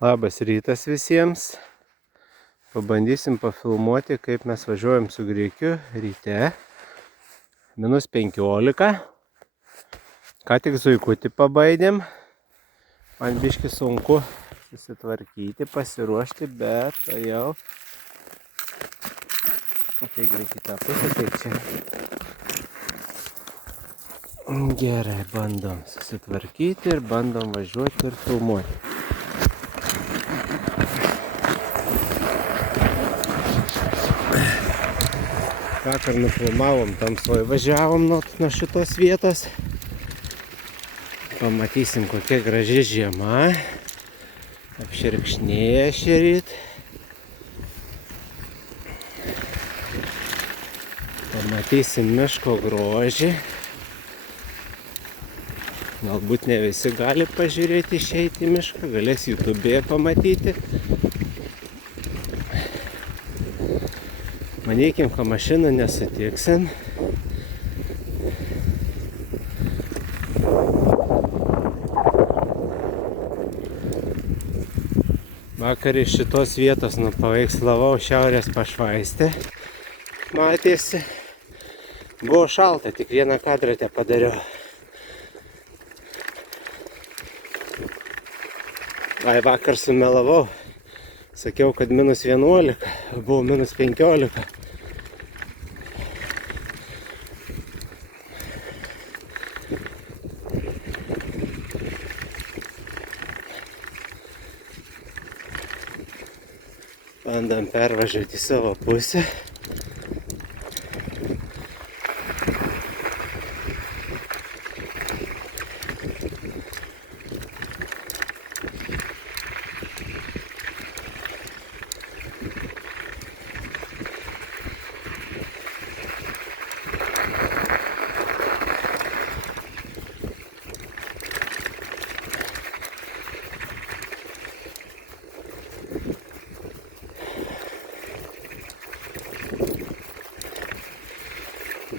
Labas rytas visiems. Pabandysim pafilmuoti, kaip mes važiuojam su Grikiu ryte. -15. Ką tik zuikutį pabaidėm. Man biški sunku susitvarkyti, pasiruošti, bet jau... Ateik Griki tą pusę, tai čia. Gerai, bandom susitvarkyti ir bandom važiuoti ir filmuoti. Vakar nufilmavom, tamsoj važiavom nuo šitos vietos. Pamatysim, kokia graži žiema. Apšerkšnėja šįryt. Pamatysim miško grožį. Galbūt ne visi gali pažiūrėti, išeiti į mišką, galės YouTube'e pamatyti. Manykim, kad mašiną nesutiksim. Vakar iš šitos vietos nupaveikslavau šiaurės pašvaistę. Matėsi. Buvo šalta, tik vieną kadrą te padariau. Vakar sumelavau. Sakiau, kad -11, buvo -15. Bandam pervažiuoti į savo pusę.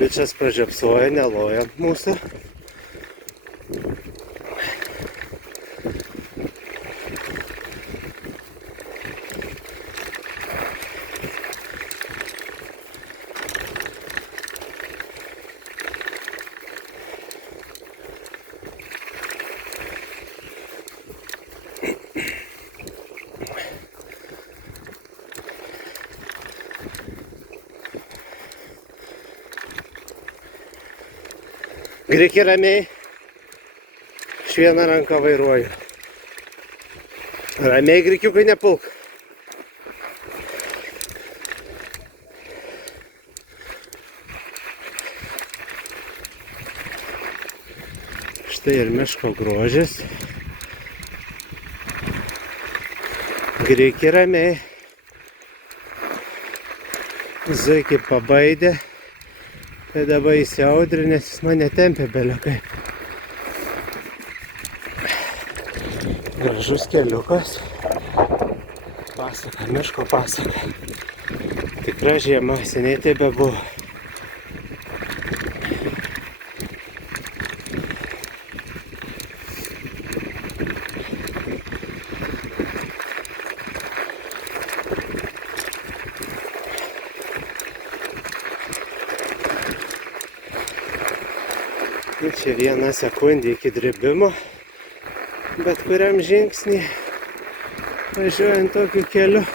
Bičas pražiopsoja, neloja mūsų. Griki ramiai, iš vieną ranką vairuoju. Ramiai, Grikiukai, nepulk. Štai ir miško grožis. Griki ramiai. Zuikį pabaidė. Tai dabar įsiaudrė, nes jis mane tempė belekai. Gražus keliukas. Pasaka, miško pasaka. Tikra žiema, seniai tai bebuvo. Čia viena sekundė iki drėbimo, bet kuriam žingsnį važiuojant tokiu keliu.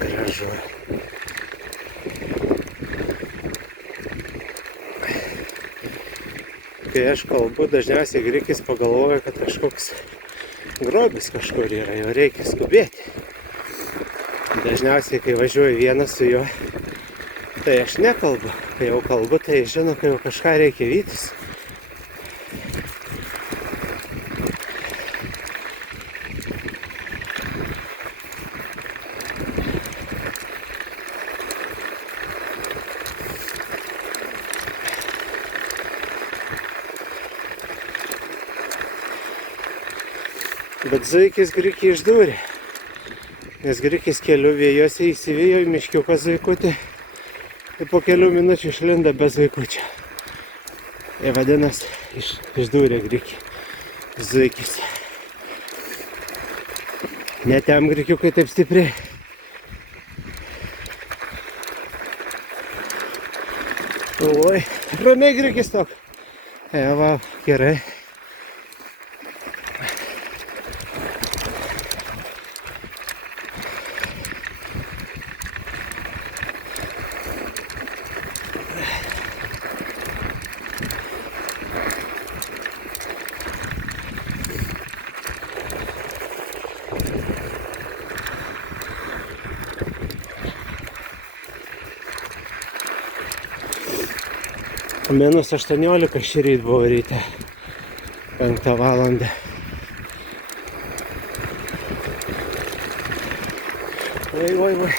Gražu. Kai aš kalbu, dažniausiai Grikis pagalvoja, kad kažkoks grobis kažkur yra, jau reikia skubėti. Dažniausiai, kai važiuoju vienas su juo, tai aš nekalbu. Kai jau kalbu, tai žino, kai jau kažką reikia vytis. Bet zuikis grikį išdūrė. Nes grikis kelių vėjose įsivijo į miškiuką zuikutį. Ir po kelių minučių išlinda be zuikučio. Ir vadinasi, išdūrė grikį. Zuikis. Netem grikiukai taip stipriai. Oi, ramiai grikis tok. Va, gerai. Minus 18 šįryt buvo ryte. 5 valandą. Oi.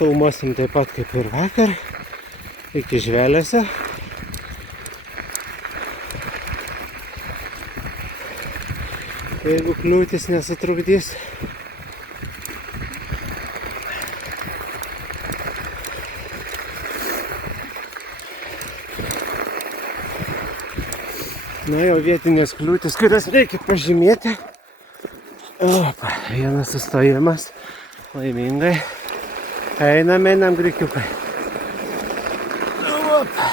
Filmuosim taip pat kaip ir vakar. Iki žvelėse. Jeigu kliūtis nesutrukdys. Na jau vietinės kliūtis, kurias reikia pažymėti. Opa, vienas sustojimas. Laimingai. Einam grikiukai. Opa.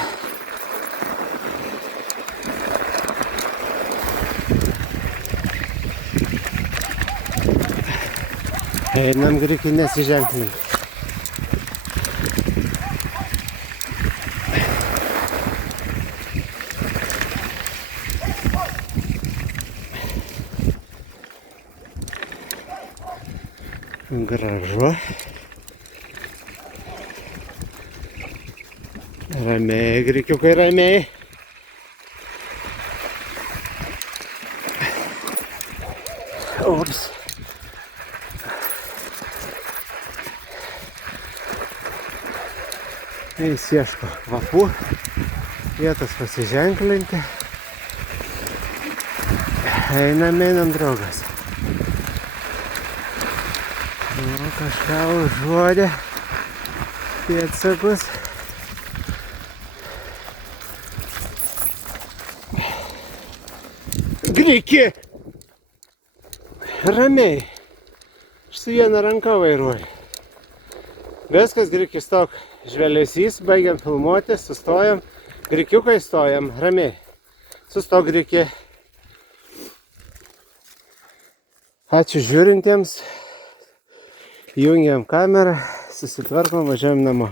Einam grikių nesiženklinti. Gražu. Ramiai, grikiukai, ramiai. Ups. Jis ieško kvapų, vietos pasiženklinti. Einam, draugas. Kažką užuodė pėdsakus. Griki! Ramiai. Aš su viena ranka vairuoju. Viskas, grikis tok. Žvelesys, baigiam filmuoti, sustojam. Grikiukai stojam, ramiai. Sustok, griki. Ačiū žiūrintiems. Jungiam kamerą, susitvarkom, važiuojam namo.